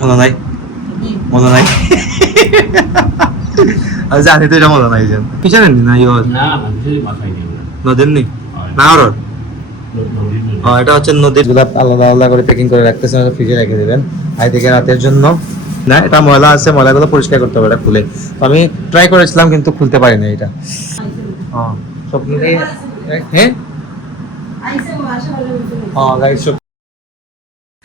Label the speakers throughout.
Speaker 1: মনে নাই মনে নাই আমি জানি। তো এটা মনে নাই যেন কি জানেন না? ইয়ে
Speaker 2: না নেই না
Speaker 1: নি না। ওর ও এটা হচ্ছে নদীর। গোলাপ আলাদা আলাদা করে প্যাকিং করে রাখতেছেন ফ্রিজে রেখে দেবেন। আর এদিকে রাতের জন্য। না এটা ময়লা আছে ময়লাগুলো পরিষ্কার করতে হবে এটা খুলে। তো আমি ট্রাই করেছিলাম কিন্তু খুলতে পারিনি এটা। ও সব মিলিয়ে হ্যাঁ ও গাইস সব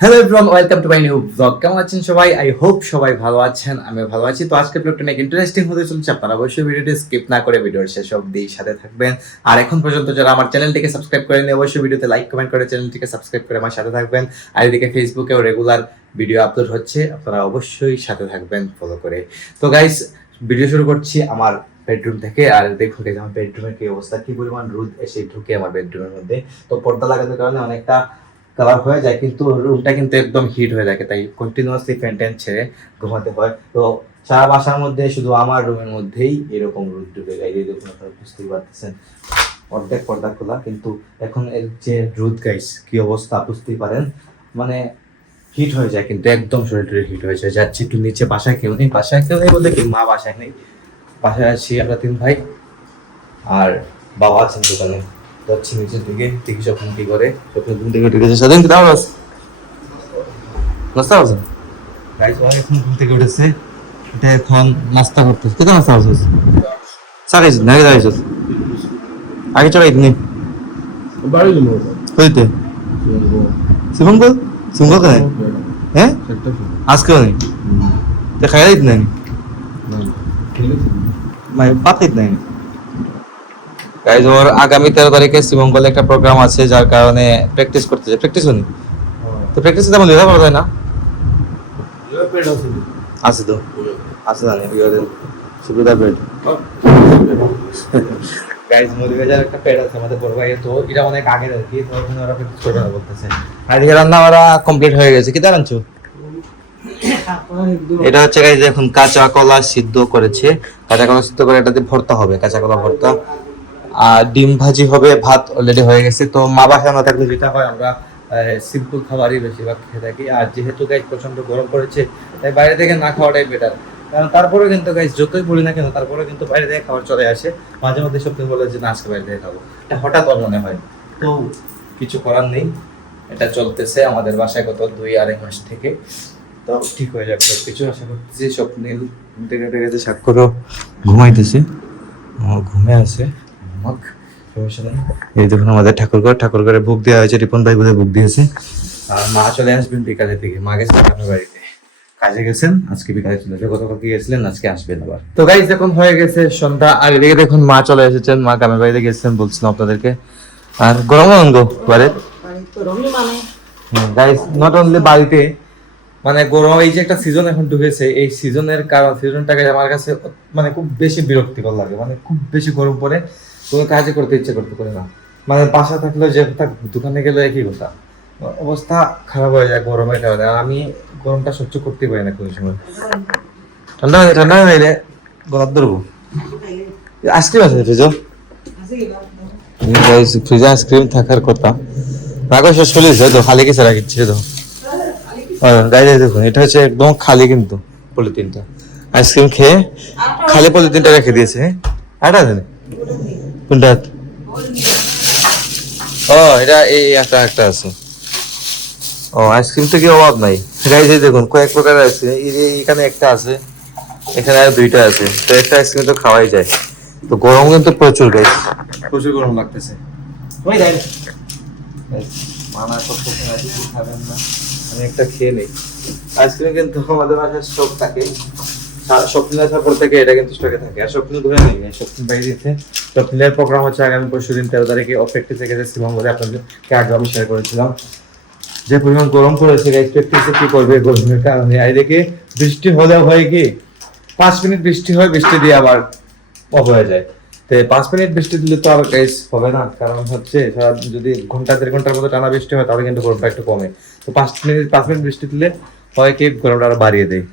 Speaker 1: hello everyone welcome to my new blog কেমন আছেন সবাই? আই হোপ সবাই ভালো আছেন আমি ভালো আছি। তো আজকের ব্লগটা অনেক ইন্টারেস্টিং হতে চলছে। আপনারা অবশ্যই ভিডিওটি স্কিপ না করে ভিডিওর শেষ অবধি সাথে থাকবেন। আর এখন পর্যন্ত যারা আমার চ্যানেলটিকে সাবস্ক্রাইব করেনি অবশ্যই ভিডিওতে লাইক কমেন্ট করে চ্যানেলটিকে সাবস্ক্রাইব করে আমার সাথে থাকবেন। আর এদিকে ফেসবুকেও রেগুলার ভিডিও আপলোড হচ্ছে। আপনারা অবশ্যই সাথে থাকবেন ফলো করে। তো গাইস ভিডিও শুরু করছি আমার বেডরুম থেকে। আর দেখুন আমার বেডরুমের কি অবস্থা? কি পরিমাণ রোদ এসে ঢুকে আমার বেডরুমের মধ্যে। তো পর্দা লাগানোর কারণে অনেকটা কালার হয়ে যায়, কিন্তু রুমটা কিন্তু একদম হিট হয়ে থাকে, তাই কন্টিনিউয়াসলি ফ্যান ট্যান ছেড়ে ঘুমাতে হয়। তো সারা বাসার মধ্যে, শুধু আমার রুমের মধ্যেই এরকম রোদ ঢুকে যায়। এই দেখুন, আপনারা বুঝতেই পারতেছেন, অর্ধেক পর্দা খোলা, কিন্তু এখন এর যে রোদ গাইস কি অবস্থা বুঝতেই পারেন? মানে হিট হয়ে যায়, কিন্তু একদম শরীর হিট হয়ে যায়। যাচ্ছি একটু নিচে, বাসায় কেউ নেই, বাসায় কেউ নেই বলতে কি, মা বাসায় নেই। বাসায় আছি আমরা তিন ভাই, আর বাবা আছেন দোকানে। যাচ্ছি নিচের দিকে দেখি স্বপ্ন কি করে। স্বপ্ন ঘুম থেকে উঠে গেছে সাদিন কেমন আছো নাস্তা করছেন গাইস ওরা এখন ঘুম থেকে উঠেছে। এটা এখন নাস্তা করতেছে। কেমন নাস্তা করছিস? চা খাইছিস? না আগে খাইছিস আগে চড়াই নি।
Speaker 2: বাড়ি গেল।
Speaker 1: হইতে শিবঙ্কল শিবঙ্কল কেন হ্যাঁ? আজকে নেই তো দিত নাই? মানে বাদ দিত নাই? গাইজ ওর আগামী তেরো তারিখে শিবঙ্কলে একটা প্রোগ্রাম আছে, যার কারণে প্র্যাকটিস করতেছে প্র্যাকটিস হয়নি? তো প্র্যাকটিস তেমন লেখা করা যায় না? আছে তো। আছে বিয়েদের সুবিধা পেট গাইজ একটা আছে, আমাদের তো এটা অনেক আগে আর কি না বলতেছে। রান্না ওরা কমপ্লিট হয়ে গেছে। কি এটা হচ্ছে গাইজ এখন কাঁচা কলা সিদ্ধ করেছে। কাঁচা কলা সিদ্ধ করে এটাতে ভর্তা হবে। কাঁচা কলা ভর্তা। আর ডিম ভাজি হবে, ভাত অলরেডি হয়ে গেছে। তো মা বাসা না থাকলে যেটা হয়, আমরা সিম্পল খাবারই বেশিরভাগ খেয়ে থাকি। আর যেহেতু গাইজ প্রচণ্ড গরম পড়েছে, তাই বাইরে থেকে না খাওয়াটাই বেটার কারণ তারপরে কিন্তু গাইজ যতই বলি না কেন তারপরে কিন্তু বাইরে থেকে খাবার চলে আসে। মাঝে মধ্যে সত্যি বলে যে, না, আজকে বাইরে থেকে খাব। এটা হঠাৎ মনে হয়। তো কিছু করার নেই। এটা চলতেছে আমাদের বাসায় গত দুই আড়াই মাস থেকে। তো ঠিক হয়ে যাবে কিছু আশা করতেছি স্বপ্নীল থেকে গেছে সাক্ষরও ঘুমাইতেছে। ঘুমে আছে। নেই এই দেখুন আমাদের ঠাকুরঘর। ঠাকুরঘরে বুক দেওয়া হয়েছে রিপন ভাই বোধহয় বুক দিয়েছে। আর মা চলে আসবেন বিকালের দিকে মা গেছেন আপনার বাড়িতে। কাজে গেছেন আজকে বিকালে চলে যাবে গতকালকে গেছিলেন আজকে আসবেন আবার। তো গাইজ এখন হয়ে গেছে সন্ধ্যা। আর এদিকে দেখুন মা চলে এসেছেন মা গ্রামের বাড়িতে গেছেন বলছিলাম আপনাদেরকে। আর গরম অঙ্গ বাড়ির গাইস নট অনলি বাড়িতে মানে গরম এই যে একটা সিজন এখন ঢুকেছে এই সিজনের কারণ সিজনটাকে আমার কাছে মানে খুব বেশি বিরক্তিকর লাগে মানে খুব বেশি গরম পড়ে। কোনো কাজই করতে ইচ্ছে করতে পারে না। মানে বাসা থাকলেও যে দোকানে গেলে একই কথা। অবস্থা খারাপ হয়ে যায় গরমের কারণে আমি গরমটা সহ্য করতে পারি না কোনো সময়। ঠান্ডা ঠান্ডা হয়ে রে গলাপ ধরবো আইসক্রিম আছে ফ্রিজও ফ্রিজে আইসক্রিম থাকার কথা। রাখো শেষ এসেছে তো খালি কিছু রাখিচ্ছে তো গাইজ দেখুন, এটা হচ্ছে একদম খালি কিন্তু পলিথিনটা। আইসক্রিম খেয়ে খালি পলিথিনটা রেখে দিয়েছে হ্যাঁ? এটা আছে কোনটা ও এটা এই একটা একটা আছে। ও আইসক্রিম তো কি অভাব নাই। গাইজ এই দেখুন কয়েক প্রকার আছে এখানে একটা আছে এখানে আর দুইটা আছে। তো একটা আইসক্রিম তো খাওয়াই যায়। তো গরম কিন্তু প্রচুর গাইজ প্রচুর গরম লাগতেছে। ওই গাইজ মানা করতেছে না খাবেন না। আমি একটা খেয়ে নেই। আইসক্রিম কিন্তু আমাদের বাসায় স্টক থাকে। স্বপ্নিল আসার পর থেকে এটা কিন্তু স্টকে থাকে। আর স্বপ্নিল ধরে নেই? স্বপ্নিল বাইরে দিয়েছে। স্বপ্নিলের প্রোগ্রাম হচ্ছে আগামী পরশু দিন তেরো তারিখে অপেক্ষা থেকে গেছে শিবঙ্গলে আপনাদেরকে আগে আমি শেয়ার করেছিলাম। যে পরিমাণ গরম পড়েছে এক্সপেক্টেশন কি করবে গরমের কারণে? আর এদিকে বৃষ্টি হলেও হয় কি, পাঁচ মিনিট বৃষ্টি হয়, বৃষ্টি দিয়ে আবার অফ হয়ে যায়। তো পাঁচ মিনিট বৃষ্টি দিলে তো আর গাইস হবে না। কারণ হচ্ছে যদি ঘণ্টা, দেড় ঘণ্টার মতো টানা বৃষ্টি হয়, তাহলে কিন্তু গরমটা একটু কমে। তো পাঁচ মিনিট পাঁচ মিনিট বৃষ্টি দিলে হয় কি, গরমটা আরও বাড়িয়ে দেয়।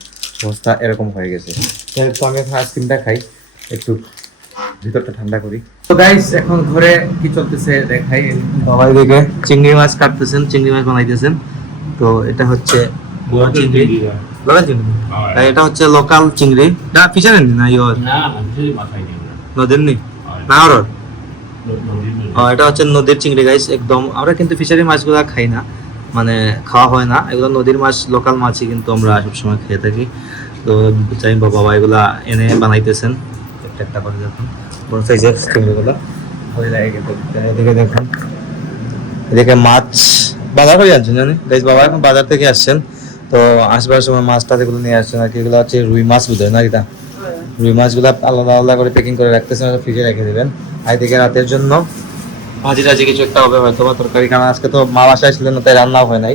Speaker 1: অবস্থা এরকম হয়ে গেছে। তো আমি এখন আইসক্রিমটা খাই একটু ভিতরটা ঠান্ডা করি। তো গাইস এখন ঘরে কি চলতেছে দেখাই। বাবাই দিকে চিংড়ি মাছ কাটতেছেন চিংড়ি মাছ বানাইতেছেন। তো এটা হচ্ছে বড় চিংড়ি। লোকাল চিংড়ি? এটা হচ্ছে লোকাল চিংড়ি। না ফিশারের না ইয়র
Speaker 2: না না নেই
Speaker 1: নদীর নি? ওর
Speaker 2: নদীর
Speaker 1: এটা হচ্ছে নদীর চিংড়ি গাইস একদম। আমরা কিন্তু ফিশারি মাছগুলো খাই না। মানে খাওয়া হয় না। এগুলো নদীর মাছ লোকাল মাছই কিন্তু আমরা সবসময় খেয়ে থাকি। তো চাই বাবা এগুলা এনে বানাইতেছেন। একটা একটা করে দেখুন। বড় সাইজের চিংড়িগুলো ভালো লাগে কিন্তু। এদিকে দেখুন। এদিকে মাছ বাজার করে যাচ্ছেন জানি গাইস বাবা এখন বাজার থেকে আসছেন। তো আসবার সময় মাছটা যেগুলো নিয়ে আসছেন। আর কি এগুলো হচ্ছে রুই মাছ বুঝে না এটা রুই মাছগুলো আলাদা আলাদা করে প্যাকিং করে রাখতেছেন ফ্রিজে রেখে দেবেন। আর এদিকে রাতের জন্য ভাজি টাজি কিছু একটা হবে হয়তো বা তরকারি কারণ আজকে তো মা বাসায় ছিলেন না তাই রান্না হয় নাই।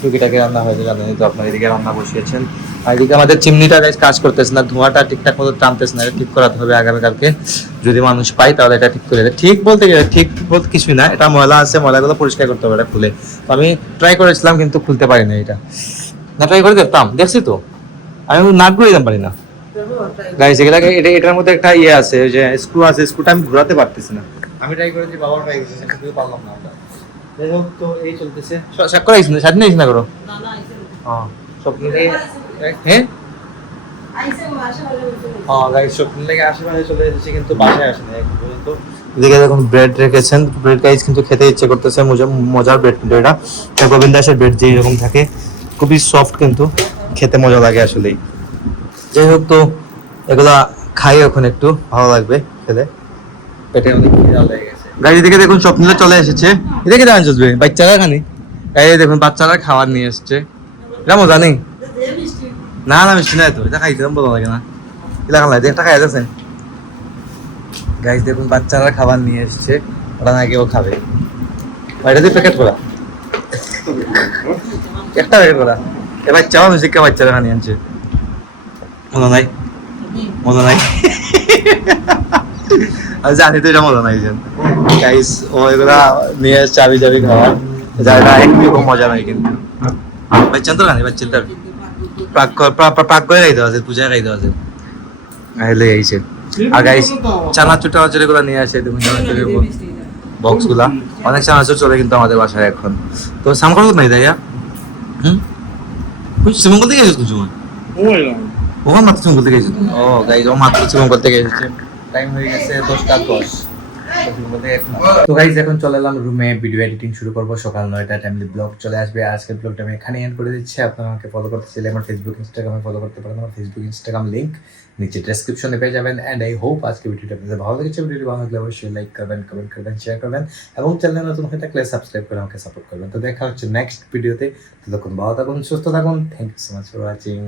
Speaker 1: টুকিটাকে রান্না হয়েছে জানেন তো আপনার এদিকে রান্না বসিয়েছেন। আর এদিকে আমাদের চিমনিটা guys কাজ করতেছে না ধোঁয়াটা ঠিকঠাক মতো টানতেছে না এটা ঠিক করাতে হবে আগামীকালকে। যদি মানুষ পাই তাহলে এটা ঠিক করে ঠিক বলতে গেলে ঠিক বলতে কিছুই না এটা ময়লা আছে ময়লাগুলো পরিষ্কার করতে হবে এটা খুলে। তো আমি ট্রাই করেছিলাম কিন্তু খুলতে পারি না এটা। না ট্রাই করে দেখতাম দেখছি তো। আমি নাট ঘুরে দিতাম পারি না। গাইস এগুলাকে এটা এটার মধ্যে একটা ইয়ে আছে যে স্ক্রু আছে স্ক্রুটা আমি ঘোরাতে পারতেছি না। আমি ট্রাই করেছি বাবা ট্রাই করেছে কিন্তু পারলাম না যাই হোক তো এই চলতেছে। শেক করে আইস না? সাথে নিয়েছ না করো? হ্যাঁ সব মিলিয়ে হ্যাঁ হ্যাঁ গাইস সব মিলিয়ে আশেপাশে চলে এসেছি কিন্তু বাসায় এখন পর্যন্ত। এদিকে দেখুন ব্রেড রেখেছেন। ব্রেড কিন্তু খেতে ইচ্ছে করতেছে মজার ব্রেড কিন্তু এটা। এটা গোবিন্দ দাসের ব্রেড যে এরকম থাকে খুবই সফট কিন্তু খেতে মজা লাগে আসলেই। যাই হোক তো এগুলা খাই এখন একটু ভালো লাগবে খেলে। লেগে গাড়ি থেকে দেখুন স্বপ্নটা চলে এসেছে। এদিকে দাঁড়ান চলবে বাচ্চারা খানি। এই দেখুন, বাচ্চারা খাবার নিয়ে এসছে। এটা মজা নেই? না না, মিষ্টি নাই তো। এটা খাইছিলাম বলো লাগে না। এটা খালাই একটা খাই যাচ্ছেন গাইস দেখুন, বাচ্চারা খাবার নিয়ে এসছে। ওরা নাকি ও খাবে। এটা দিয়ে প্যাকেট করা। একটা প্যাকেট করা। এ বাচ্চাও মিষ্টি বাচ্চারা খানি আনছে। মনে নাই? মনে নাই? আমি জানি তো এটা মজা নাই গাইস ও এগুলা নিয়ে চাবি চাবি খাওয়া। জায়গা একটু মজা নাই কিন্তু। বাচ্চান তো জানি বাচ্চান তো প্রাক প্রাক করে খাইতে আছে পূজা খাইতে আছে আইলে আইছে। আর গাইস চানাচুর টানাচুর এগুলো নিয়ে আসে তুমি চানাচুরের বক্সগুলা অনেক চানাচুর চলে কিন্তু আমাদের বাসায় এখন। তো সামকল নাই তাই হুম? শ্রীমঙ্গল থেকে এসেছিস তুমি ওখান মাত্র চুমকল থেকে এসেছে ও গাইজ ও মাত্র চুমকল থেকে এসেছে টাইম হয়ে গেছে দশটা দশ। তো গাইজ এখন চলে এলাম রুমে ভিডিও এডিটিং শুরু করব। সকাল নয়টা টাইমলি ব্লগ চলে আসবে। আজকের ব্লগটা আমি এখানে এন্ড করে দিচ্ছি। আপনারা আমাকে ফলো করতে চাইলে আমার ফেসবুক ইনস্টাগ্রামে ফলো করতে পারেন। আমার ফেসবুক ইনস্টাগ্রাম লিঙ্ক নিচে ডেসক্রিপশনে পেয়ে যাবেন। অ্যান্ড আই হোপ আজকে ভিডিওটা আপনাদের ভালো লেগেছে। ভিডিওটি ভালো লাগলে অবশ্যই লাইক করবেন কমেন্ট করবেন শেয়ার করবেন। এবং চ্যানেল নতুন হয়ে থাকলে সাবস্ক্রাইব করে আমাকে সাপোর্ট করবেন। তো দেখা হচ্ছে নেক্সট ভিডিওতে ততক্ষণ ভালো থাকুন, সুস্থ থাকুন। Thank you so much for watching